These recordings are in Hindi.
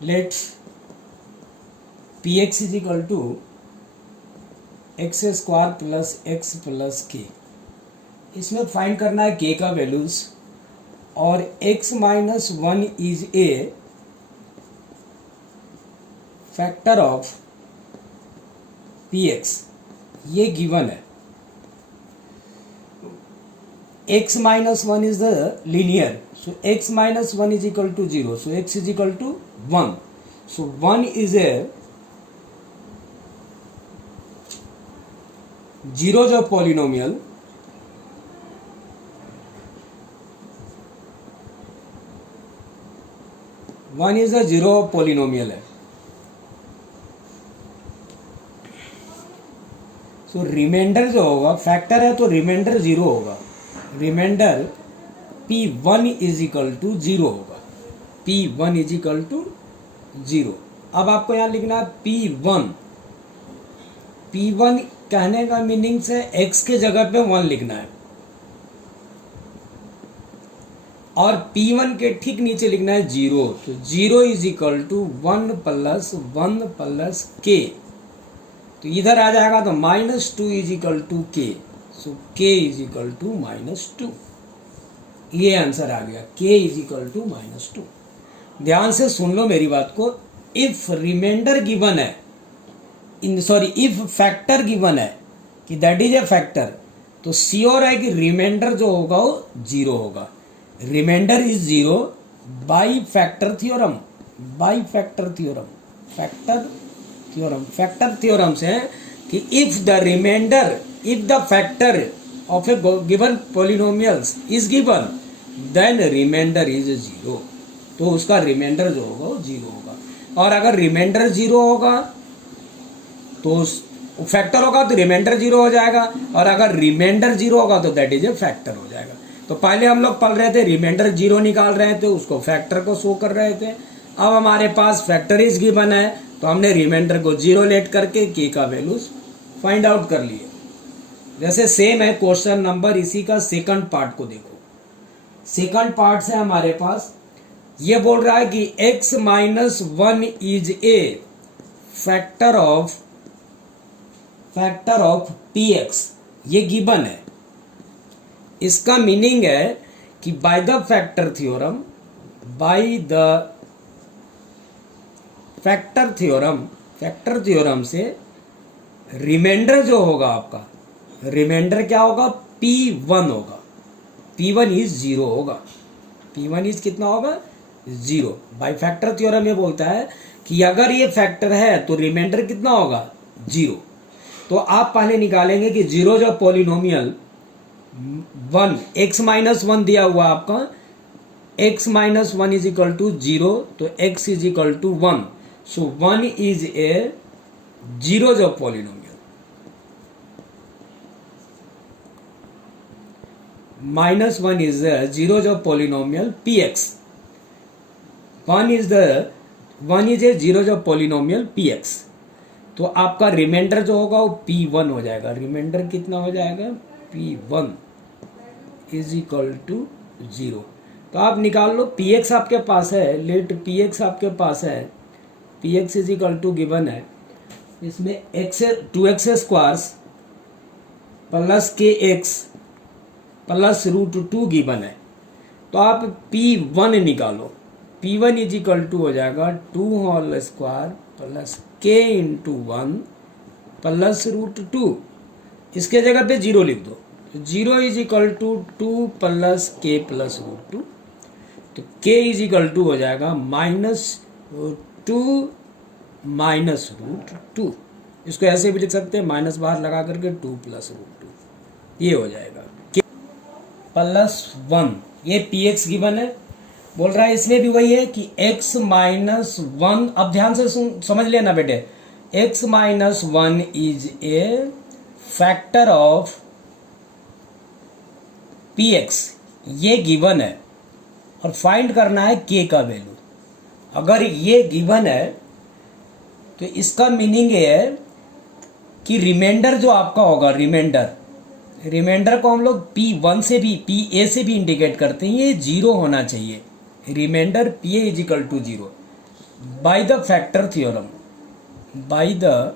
Late P x is equal to x square plus x plus K. इसमें फाइंड करना है के का वैल्यूज, और x minus one is a factor of P x, ये गिवन है। x minus one is the linear, so x minus one is equal to zero, so x is equal to one, so one is a zeros of polynomial one is the zero of polynomial है। सो रिमाइंडर जो होगा, फैक्टर है तो रिमाइंडर जीरो होगा, remainder P1 is equal to zero होगा, P1 is equal to zero. अब आपको यहां लिखना है P1, P1 कहने का मीनिंग से x के जगह पे 1 लिखना है, और P1 के ठीक नीचे लिखना है जीरो, तो zero is equal to one plus K, तो इधर आ जाएगा तो minus two is equal to K, so K is equal to minus two. ये आंसर आ गया, K is equal to minus two. ध्यान से सुन लो मेरी बात को, इफ रिमाइंडर गिवन है, इफ फैक्टर गिवन है कि दैट इज ए फैक्टर, तो श्योर है कि रिमाइंडर जो होगा वो जीरो होगा। Reminder is zero by factor theorem, factor theorem से कि if the factor of a given polynomials is given then remainder is zero, तो उसका रिमाइंडर जो होगा वो जीरो होगा। और अगर रिमाइंडर जीरो होगा तो फैक्टर होगा तो रिमाइंडर जीरो हो जाएगा, और अगर रिमाइंडर जीरो होगा तो दैट इज ए फैक्टर हो जाएगा। तो पहले हम लोग पढ़ रहे थे रिमाइंडर जीरो निकाल रहे थे, उसको फैक्टर को शो कर रहे थे। अब हमारे पास फैक्टर इज गिवन है तो हमने रिमाइंडर को जीरो लेट करके के का वैल्यूज फाइंड आउट कर लिए। जैसे सेम है क्वेश्चन नंबर, इसी का सेकंड पार्ट को देखो। सेकंड पार्ट से हमारे पास ये बोल रहा है कि x minus one is a factor of P x, ये गिवन है। इसका मीनिंग है कि बाय द फैक्टर थ्योरम से रिमाइंडर जो होगा आपका, रिमाइंडर क्या होगा, P1 होगा, P1 इज जीरो होगा, P1 इज कितना होगा, जीरो। बाय फैक्टर थ्योरम ये बोलता है कि अगर ये फैक्टर है तो रिमाइंडर कितना होगा, जीरो। तो आप पहले निकालेंगे कि जीरो जो polynomial one, x minus one दिया हुआ आपका, x minus one is equal to zero, तो x is equal to one, so one is a zero जो polynomial, minus one is zero जो polynomial px, one is a zero जो पॉलिनोमियल px। तो आपका रिमाइंडर जो होगा वो P1 हो जाएगा। रिमाइंडर कितना हो जाएगा, P1 is equal to zero. तो आप निकाल लो, Px आपके पास है, लेट Px आपके पास है, Px is equal to given है, इसमें two x square plus K x plus root two given है। तो आप P1 निकालो, P1 इज इक्वल टू हो जाएगा two whole square plus K into one plus root two, इसके जगह पे जीरो लिख दो, zero is equal to two plus K plus root two, तो के इज इक्वल टू हो जाएगा minus two minus root two. इसको ऐसे भी लिख सकते हैं, माइनस बाहर लगा करके टू प्लस रूट टू, ये हो जाएगा के प्लस वन। ये पी एक्स गिवन है, बोल रहा है इसमें भी वही है कि x माइनस वन। अब ध्यान से समझ लेना बेटे, x minus one is a factor of px, ये गिवन है, और फाइंड करना है k का वैल्यू। अगर ये गिवन है तो इसका मीनिंग ये है कि रिमाइंडर जो आपका होगा, रिमाइंडर को हम लोग P1 से भी, PA से भी इंडिकेट करते हैं, ये जीरो होना चाहिए। Remainder PA is equal to zero, by the factor theorem, by the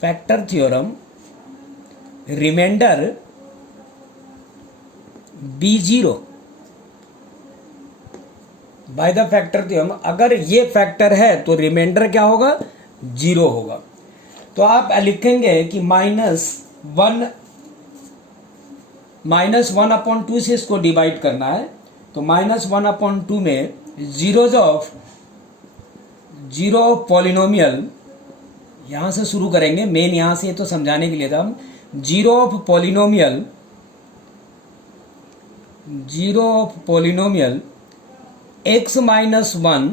factor theorem remainder be zero. By the factor theorem अगर ये फैक्टर है तो रिमाइंडर क्या होगा, जीरो होगा। तो आप लिखेंगे कि -1/2 से इसको डिवाइड करना है। तो -1/2 में जीरो ऑफ पॉलिनोमियल, यहां से शुरू करेंगे, मेन यहां से तो समझाने के लिए था हम। Zero of polynomial x-1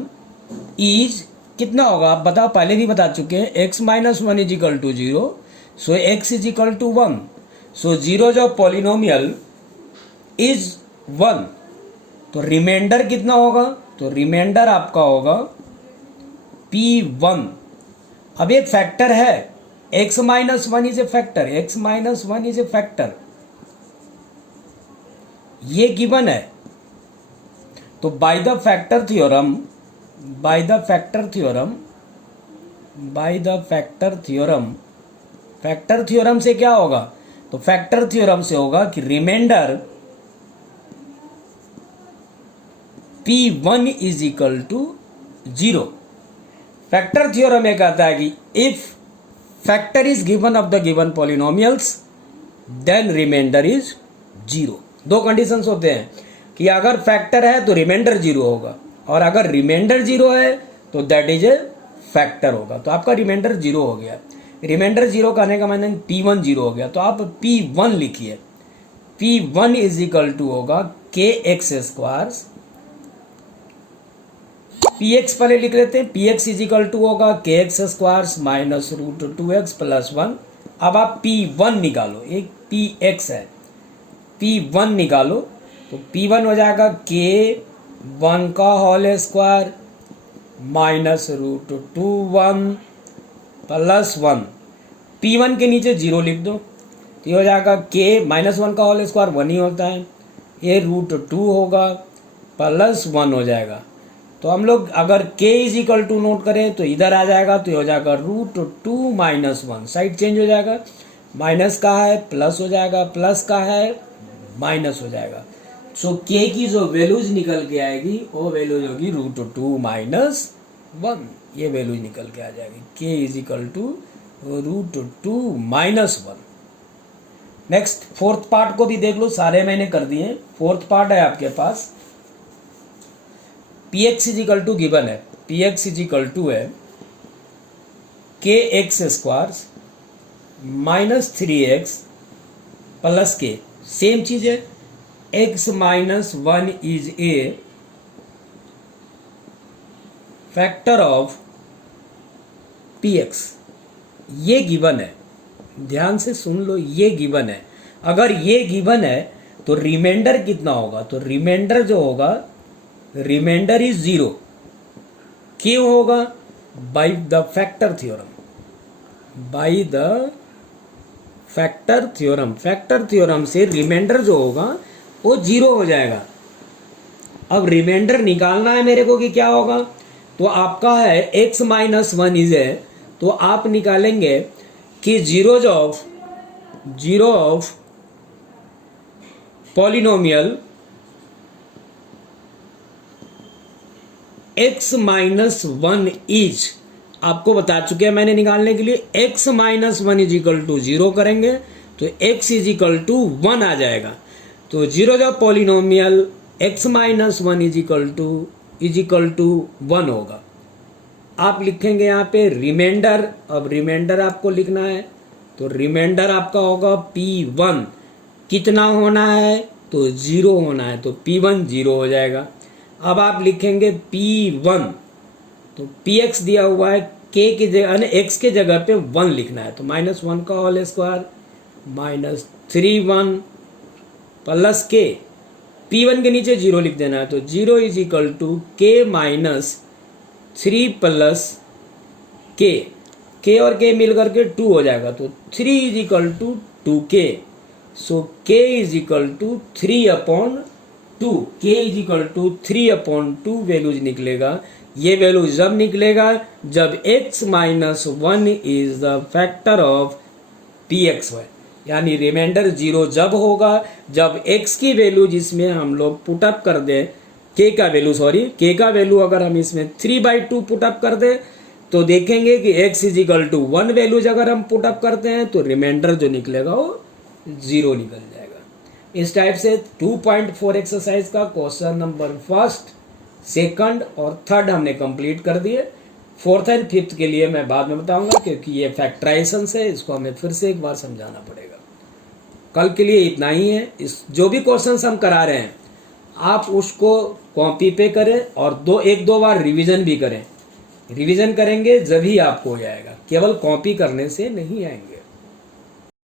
is कितना होगा आप बताओ, पहले भी बता चुके हैं। x-1 is equal to 0, so x is equal to 1। So zero of polynomial is 1। तो रिमाइंडर कितना होगा, तो रिमाइंडर आपका होगा P1। अब एक फैक्टर है, x-1 is a factor, x-1 is a factor, ये गिवन है। तो by the factor theorem, factor theorem से क्या होगा, तो फैक्टर थ्योरम से होगा कि remainder P1 is equal to 0। Factor theorem ये कहता है कि if factor is given of the given polynomials then remainder is 0। दो कंडीशंस होते हैं कि अगर फैक्टर है तो रिमाइंडर 0 होगा, और अगर रिमाइंडर 0 है तो दैट इज ए फैक्टर होगा। तो आपका रिमाइंडर 0 हो गया। रिमाइंडर 0 करने का मतलब P1 0 हो गया। तो आप P1 लिखिए, P1 इज इक्वल टू होगा kx स्क्वायर, px पहले लिख लेते हैं, px इज इक्वल टू होगा kx square minus √2x plus 1। अब आप P1 निकालो, एक px है, P1 निकालो, तो P1 हो जाएगा k1 का whole square minus √2 plus 1। P1 के नीचे 0 लिख दो, तो ये हो जाएगा k-1 का होल स्क्वायर 1 ही होता है, ये √2 होगा प्लस 1 हो जाएगा। तो हम लोग अगर k is equal to note करें तो इधर आ जाएगा, तो ये हो जाएगा √2 माइनस 1, साइड चेंज हो जाएगा, माइनस का है प्लस हो जाएगा, प्लस का है माइनस हो जाएगा। सो k की जो वैल्यूज निकल के आएगी वो वैल्यूज होगी √2 माइनस 1, ये वैल्यूज निकल के आ जाएगी, k is equal to √2 minus 1। Next fourth part को भी देख लो, सारे मैंने कर दिए। फोर्थ पार्ट है आपके पास, px is equal to given है, px इज इक्वल टू है kx square minus 3x plus k। Same चीज है, x-1 is a factor of px। ये गिवन है, ध्यान से सुन लो, ये गिवन है। अगर ये गिवन है तो रिमाइंडर कितना होगा, तो रिमाइंडर जो होगा, रिमाइंडर इज 0। क्यों होगा, bye the factor theorem, by the factor theorem. Factor theorem से रिमाइंडर जो होगा वो 0 हो जाएगा। अब रिमाइंडर निकालना है मेरे को कि क्या होगा, तो आपका है x-1 इज है, तो आप निकालेंगे कि zero of polynomial x-1 is, आपको बता चुके हैं मैंने निकालने के लिए, x-1 इज इक्वल टू 0 करेंगे तो x इज इक्वल टू 1 आ जाएगा। तो zero of polynomial x-1 is equal to 1 होगा। आप लिखेंगे यहाँ पे रिमाइंडर। अब रिमाइंडर आपको लिखना है, तो रिमाइंडर आपका होगा P1 कितना होना है, तो 0 होना है, तो P1 0 हो जाएगा। अब आप लिखेंगे P1, तो Px दिया हुआ है, k की जगह x के जगह पे 1 लिखना है, तो -1 का whole square minus 3 plus k। P1 के नीचे 0 लिख देना है, तो 0 is equal to k minus 3 plus k और k मिल करके 2 हो जाएगा, तो 3 is equal to 2k। So k is equal to 3/2। 2 k is equal to 3/2 values निकलेगा। ये वैल्यू जब निकलेगा जब x minus 1 is the factor of P x y, यानी रिमाइंडर 0 जब होगा जब x की वैल्यू जिसमें हम लोग पुटअप कर दें k का वैल्यू अगर हम इसमें 3/2 पुटअप कर दें तो देखेंगे कि x is equal to 1 values अगर हम पुटअप करते हैं तो रिमाइंडर जो निकलेगा वो 0 निकल जाएगा। इस टाइप से 2.4 एक्सरसाइज का क्वेश्चन नंबर फर्स्ट, सेकंड और थर्ड हमने कंप्लीट कर दिए। फोर्थ एंड फिफ्थ के लिए मैं बाद में बताऊंगा क्योंकि ये फैक्टराइजेशन से इसको हमें फिर से एक बार समझाना पड़ेगा। कल के लिए इतना ही है। इस जो भी क्वेश्चंस हम करा रहे हैं आप उसको कॉपी पे करें और एक दो बार रिवीजन भी करें। रिवीजन करेंगे जब ही आपको हो जाएगा, केवल कॉपी करने से नहीं आएंगे।